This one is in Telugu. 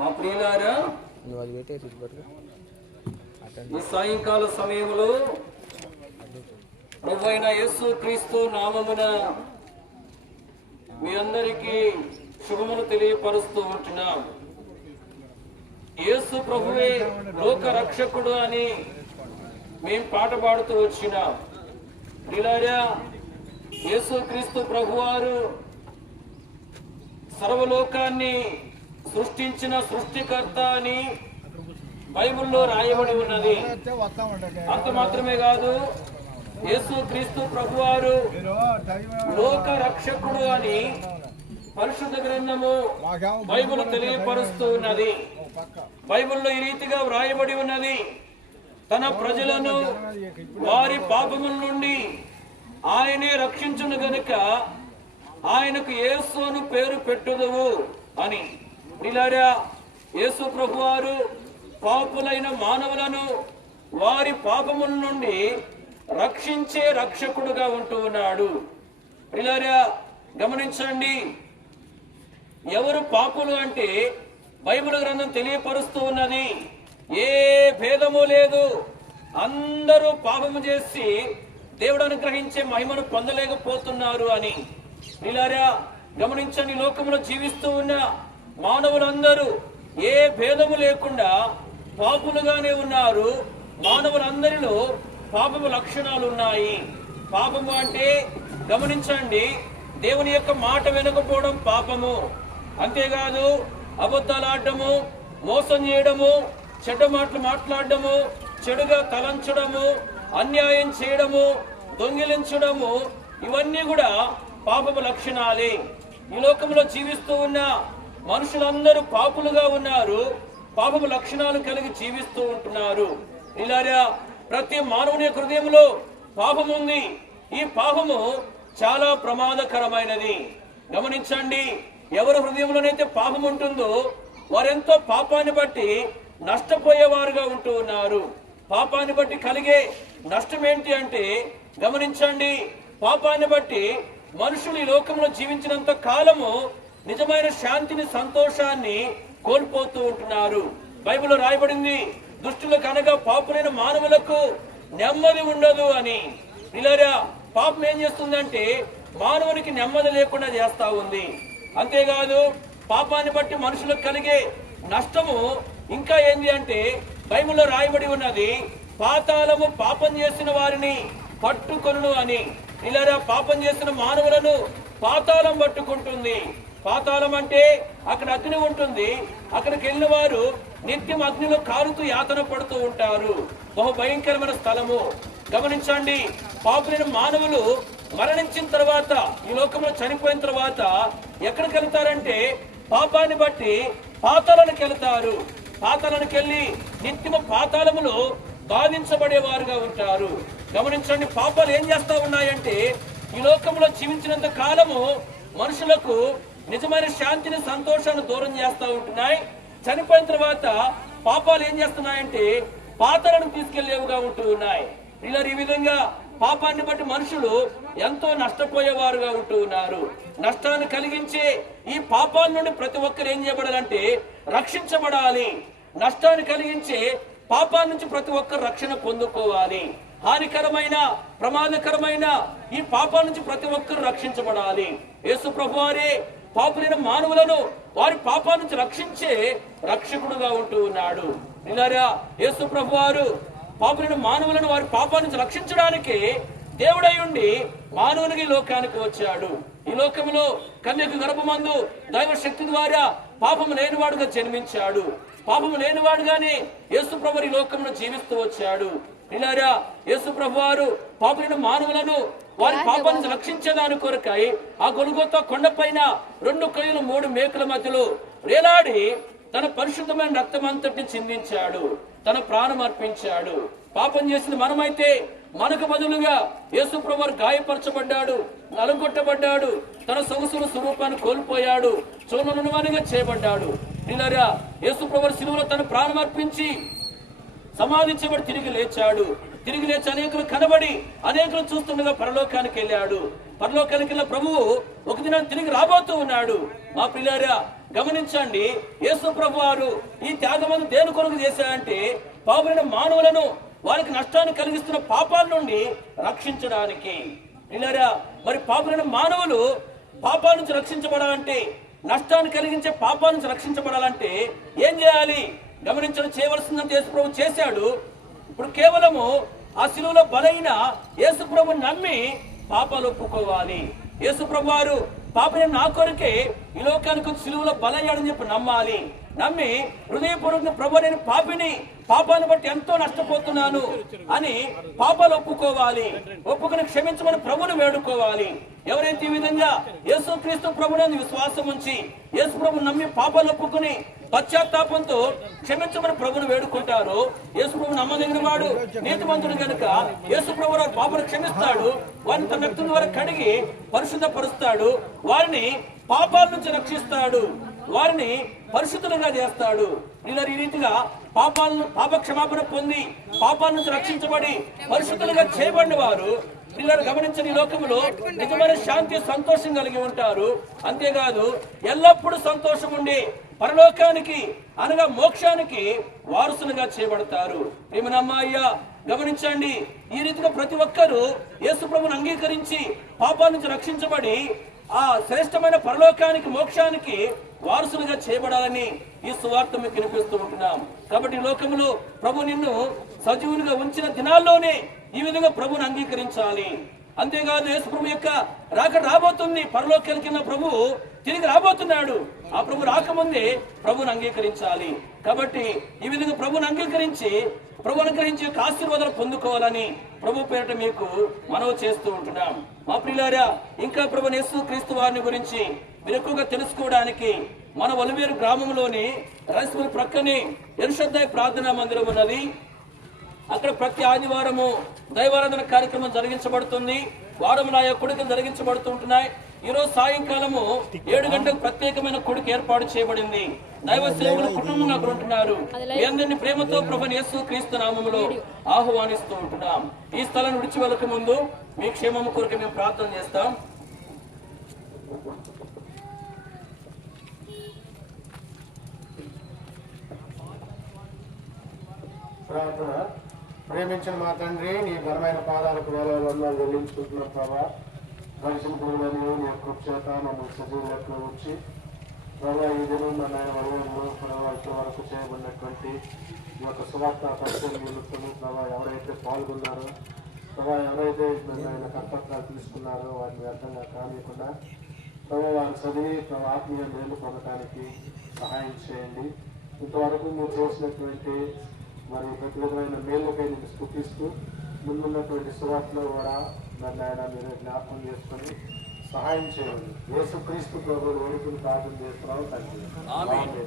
మా ప్రియులారా, ఈ సాయంకాల సమయంలో ప్రభువైన యేసు క్రీస్తు నామమున మీ అందరికీ శుభములు తెలియపరుస్తూ ఉంటున్నాం. యేసు ప్రభువే లోక రక్షకుడు అని మేము పాట పాడుతూ వచ్చినాం. ప్రియులారా, యేసు క్రీస్తు ప్రభువారు సర్వలోకాన్ని సృష్టించిన సృష్టికర్త అని బైబిల్లో రాయబడి ఉన్నది. అంత మాత్రమే కాదు, యేసు క్రీస్తు ప్రభువారు లోక రక్షకుడు అని పరిశుద్ధ గ్రంథము బైబిల్ తెలియపరుస్తూ ఉన్నది. బైబిల్లో ఈ రీతిగా వ్రాయబడి ఉన్నది: తన ప్రజలను వారి పాపముల నుండి ఆయనే రక్షించును గనుక ఆయనకు యేసు అను పేరు పెట్టుదువు అని. ప్రియులారా, యేసు ప్రభువారు పాపులైన మానవులను వారి పాపముల నుండి రక్షించే రక్షకుడుగా ఉంటూ ఉన్నాడు. ప్రియులారా, గమనించండి, ఎవరు పాపులు అంటే బైబిల్ గ్రంథం తెలియపరుస్తూ ఉన్నది, ఏ భేదము లేదు, అందరూ పాపము చేసి దేవుడు అనుగ్రహించే మహిమను పొందలేకపోతున్నారు అని. ప్రియులారా, గమనించండి, లోకంలో జీవిస్తూ ఉన్న మానవులందరూ ఏ భేదము లేకుండా పాపులుగానే ఉన్నారు. మానవులందరిలో పాపము లక్షణాలు ఉన్నాయి. పాపము అంటే గమనించండి, దేవుని యొక్క మాట వినకపోవడం పాపము. అంతేకాదు, అబద్ధాలు ఆడటము, మోసం చేయడము, చెడ్డ మాటలు మాట్లాడటము, చెడుగా తలంచడము, అన్యాయం చేయడము, దొంగిలించడము, ఇవన్నీ కూడా పాపపు లక్షణాలే. ఈ లోకంలో జీవిస్తూ ఉన్న మనుషులందరూ పాపులుగా ఉన్నారు, పాపపు లక్షణాలు కలిగి జీవిస్తూ ఉంటున్నారు. ఇలారా, ప్రతి మానవుని హృదయంలో పాపము ఉంది. ఈ పాపము చాలా ప్రమాదకరమైనది. గమనించండి, ఎవరి హృదయంలోనైతే పాపం ఉంటుందో వారెంతో పాపాన్ని బట్టి నష్టపోయేవారుగా ఉంటూ ఉన్నారు. పాపాన్ని బట్టి కలిగే నష్టం ఏంటి అంటే, గమనించండి, పాపాన్ని బట్టి మనుషులు ఈ లోకంలో జీవించినంత కాలము నిజమైన శాంతిని, సంతోషాన్ని కోల్పోతూ ఉంటున్నారు. బైబిల్లో రాయబడింది, దుష్టులకు అనగా పాపులైన మానవులకు నెమ్మది ఉండదు అని. ఇలారా, పాపం ఏం చేస్తుందంటే మానవునికి నెమ్మది లేకుండా చేస్తా ఉంది. అంతేకాదు, పాపాన్ని బట్టి మనుషులకు కలిగే నష్టము ఇంకా ఏంటి అంటే బైబిల్లో రాయబడి ఉన్నది, పాతాళము పాపం చేసిన వారిని పట్టుకొను అని. ఇలారా, పాపం చేసిన మానవులను పాతాళం పట్టుకుంటుంది. పాతాళం అంటే అక్కడ అగ్ని ఉంటుంది. అక్కడికి వెళ్ళిన వారు నిత్యం అగ్నిలో కారుతూ యాతన పడుతూ ఉంటారు. బహు భయంకరమైన స్థలము. గమనించండి, పాపులైన మానవులు మరణించిన తర్వాత, ఈ లోకంలో చనిపోయిన తర్వాత ఎక్కడికి వెళ్తారంటే పాపాన్ని బట్టి పాతాళానికి వెళ్తారు. పాతాళానికి వెళ్ళి నిత్యము పాతాళములో బాధించబడేవారుగా ఉంటారు. గమనించండి, పాపాలు ఏం చేస్తా ఉన్నాయంటే ఈ లోకంలో జీవించినంత కాలము మనుషులకు నిజమైన శాంతిని, సంతోషాన్ని దూరం చేస్తూ ఉంటున్నాయి. చనిపోయిన తర్వాత పాపాలు ఏం చేస్తున్నాయంటే పాతాళాన్ని తీసుకెళ్లేవుగా ఉంటూ ఉన్నాయి. ఇలా ఈ విధంగా పాపాన్ని బట్టి మనుషులు ఎంతో నష్టపోయేవారుగా ఉంటూ ఉన్నారు. నష్టాన్ని కలిగించే ఈ పాపాల నుండి ప్రతి ఒక్కరు ఏం చేయబడాలంటే రక్షించబడాలి. నష్టాన్ని కలిగించే పాపాల నుంచి ప్రతి ఒక్కరు రక్షణ పొందుకోవాలి. హానికరమైన, ప్రమాదకరమైన ఈ పాపాల నుంచి ప్రతి ఒక్కరు రక్షించబడాలి. యేసు ప్రభువారే పాపులైన మానవులను వారి పాపాల నుంచి రక్షించే రక్షకుడుగా ఉంటూ ఉన్నాడు. ఇలారా, యేసు ప్రభువారు పాపులైన మానవులను వారి పాపాల నుంచి రక్షించడానికి దేవుడై ఉండి మానవునికి లోకానికి వచ్చాడు. ఈ లోకంలో కన్యక గర్భమందు దైవ శక్తి ద్వారా పాపము లేనివాడుగా జన్మించాడు. పాపము లేనివాడుగానే యేసు ప్రభువు ఈ లోకంలో జీవిస్తూ వచ్చాడు. ఇలారా, యేసు ప్రభువారు పాపులైన మానవులను వారి పాపాల నుంచి రక్షించేదాని కొరకై ఆ గొల్గొతా కొండపైన 2 కయ్యలు 3 మేకుల మధ్యలో వేలాడి తన పరిశుద్ధమైన రక్తమంతటిని చిందించాడు, తన ప్రాణం అర్పించాడు. పాపం చేసిన మనమైతే మనకు బదులుగా యేసు ప్రభువు గాయపరచబడ్డాడు, నలుగొట్టబడ్డాడు, తన సొగసుల స్వరూపాన్ని కోల్పోయాడు, చూడనువానిగా చేయబడ్డాడు. ఇలారా, యేసు ప్రభువు శిలువలో తన ప్రాణం అర్పించి సమాధించబడి తిరిగి లేచాడు. తిరిగి లేచి అనేకులు కనబడి అనేకులు చూస్తుండగా పరలోకానికి వెళ్ళాడు. పరలోకానికి వెళ్ళిన ప్రభువు ఒక దినం తిరిగి రాబోతూ ఉన్నాడు. మా ప్రియులారా, గమనించండి, యేసు ప్రభు వారు ఈ త్యాగమందు దేని కొరకు చేశారంటే పాపులైన మానవులను వారికి నష్టాన్ని కలిగిస్తున్న పాపాల నుండి రక్షించడానికి. ఇలారా మరి పాపులైన మానవులు పాపాల నుంచి రక్షించబడాలంటే, నష్టాన్ని కలిగించే పాపాల నుంచి రక్షించబడాలంటే ఏం చేయాలి? గమనించడం, చేయవలసిందంటే యేసు ప్రభు చేశాడు. ఇప్పుడు కేవలము ఆ శిలువలో బలైన యేసు ప్రభుని నమ్మి పాపాలు ఒప్పుకోవాలి. యేసు ప్రభు వారు పాపని నా కొరకే ఈ లోకానికి శిలువలో బలయ్యాడని చెప్పి నమ్మాలి. నమ్మి హృదయపూర్వక ప్రభు నేను పాపిని, పాపాన్ని బట్టి ఎంతో నష్టపోతున్నాను అని పాపాలు ఒప్పుకోవాలి. ఒప్పుకుని క్షమించమని ప్రభుని వేడుకోవాలి. ఎవరైతే ఈ విధంగా యేసుక్రీస్తు ప్రభుని విశ్వాసం ఉంచి యేసు ప్రభు నమ్మి పాపాలు ఒప్పుకుని పశ్చాత్తాపంతో క్షమించమని ప్రభుని వేడుకుంటారు, యేసు ప్రభు నమ్మదగిన వాడు, నీతిమంతుడు కనుక యేసు ప్రభు వారి పాపను క్షమిస్తాడు. వారిని తన రక్తం ద్వారా కడిగి పరిశుద్ధపరుస్తాడు. వారిని పాపాల నుంచి రక్షిస్తాడు. వారిని పరిశుద్ధులుగా చేస్తాడు. ఇలా ఈ రీతిగా పాప క్షమాపణ పొంది పాపాల నుంచి రక్షించబడి పరిశుద్ధులుగా చేయబడిన వారు పిల్లలు గమనించిన ఈ లోకంలో నిజమైన శాంతి, సంతోషం కలిగి ఉంటారు. అంతేకాదు ఎల్లప్పుడూ సంతోషం ఉండి పరలోకానికి అనగా మోక్షానికి వారసులుగా చేయబడతారు. ప్రియమనమ్మాయ్య గమనించండి, ఈ రీతిగా ప్రతి ఒక్కరూ యేసు ప్రభువును అంగీకరించి పాపాల నుంచి రక్షించబడి ఆ శ్రేష్టమైన పరలోకానికి, మోక్షానికి వారసులుగా చేయబడాలని ఈ సువార్త మీకు వినిపిస్తూ ఉంటున్నాం. కాబట్టి ఈ లోకంలో ప్రభు నిన్ను సజీవునిగా ఉంచిన దినాల్లోనే ఈ విధంగా ప్రభుని అంగీకరించాలి. అంతేకాదు యేసు ప్రభు యొక్క రాకడ రాబోతుంది. పరలోకానికి ప్రభు తిరిగి రాబోతున్నాడు. ఆ ప్రభు రాకముందే ప్రభుని అంగీకరించాలి. కాబట్టి ఈ విధంగా ప్రభుని అంగీకరించి ప్రభు అనుగ్రహించి ఆశీర్వాదాలు పొందుకోవాలని ప్రభు పేరిట మీకు మనవి చేస్తూ ఉంటున్నాం. మా ప్రియులారా, ఇంకా ప్రభు యేసుక్రీస్తు వారిని గురించి మీరు ఎక్కువగా తెలుసుకోవడానికి మన వలవేరు గ్రామంలోని రైస్మిల్ ప్రక్కనే ఎరుషద్దాయి ప్రార్థనా మందిరం ఉన్నది. అక్కడ ప్రతి ఆదివారము దైవారాధన కార్యక్రమం జరిగించబడుతుంది. వారమున ఆయా కొడుకులు జరిగించబడుతుంటున్నాయి. ఈ రోజు సాయంకాలము 7 గంటలకు ప్రత్యేకమైన కొడుకు ఏర్పాటు చేయబడింది. దైవ సేవకుల కుటుంబం అక్కడ ఉంటున్నారు. మీ అందరినీ ప్రేమతో ప్రభువైన యేసుక్రీస్తు నామములో ఆహ్వానిస్తూ ఉంటున్నాం. ఈ స్థలాన్ని విడిచి వెళ్ళక ముందు మీ క్షేమము కొరకు మేము ప్రార్థన చేస్తాం. ప్రార్థన. ప్రేమించిన మా తండ్రి, నీ ఘనమైన పాదాలకు వేలాలు వెల్లించుకుంటున్న ప్రభా, మనిషిని పూర్వని నీ యొక్క చేత మమ్మల్ని సజీవ లెక్కలో వచ్చి ప్రభా ఈ దినం మన వలయంలో ప్రభావ వరకు చేయబడినటువంటి ఈ యొక్క సువార్త పరిచయం నిమిత్తము ప్రభా ఎవరైతే పాల్గొన్నారో, ప్రభా ఎవరైతే ఆయన కర్తవ్యాలు తీసుకున్నారో వాటిని వ్యర్థంగా కానియకుండా ప్రభా వారు చదివి ప్రభా ఆత్మీయ మేలు పొందడానికి సహాయం చేయండి. ఇంతవరకు మీరు చేసినటువంటి మరి ప్రతి విధమైన మేలుకై నేను స్తుతిస్తూ ముందున్నటువంటి సువార్తలో కూడా మరి ఆయన మీరు జ్ఞాపకం చేసుకొని సహాయం చేయండి. యేసుక్రీస్తు ప్రభువు వేడుకుని ప్రార్థన చేస్తున్నాం తండ్రి.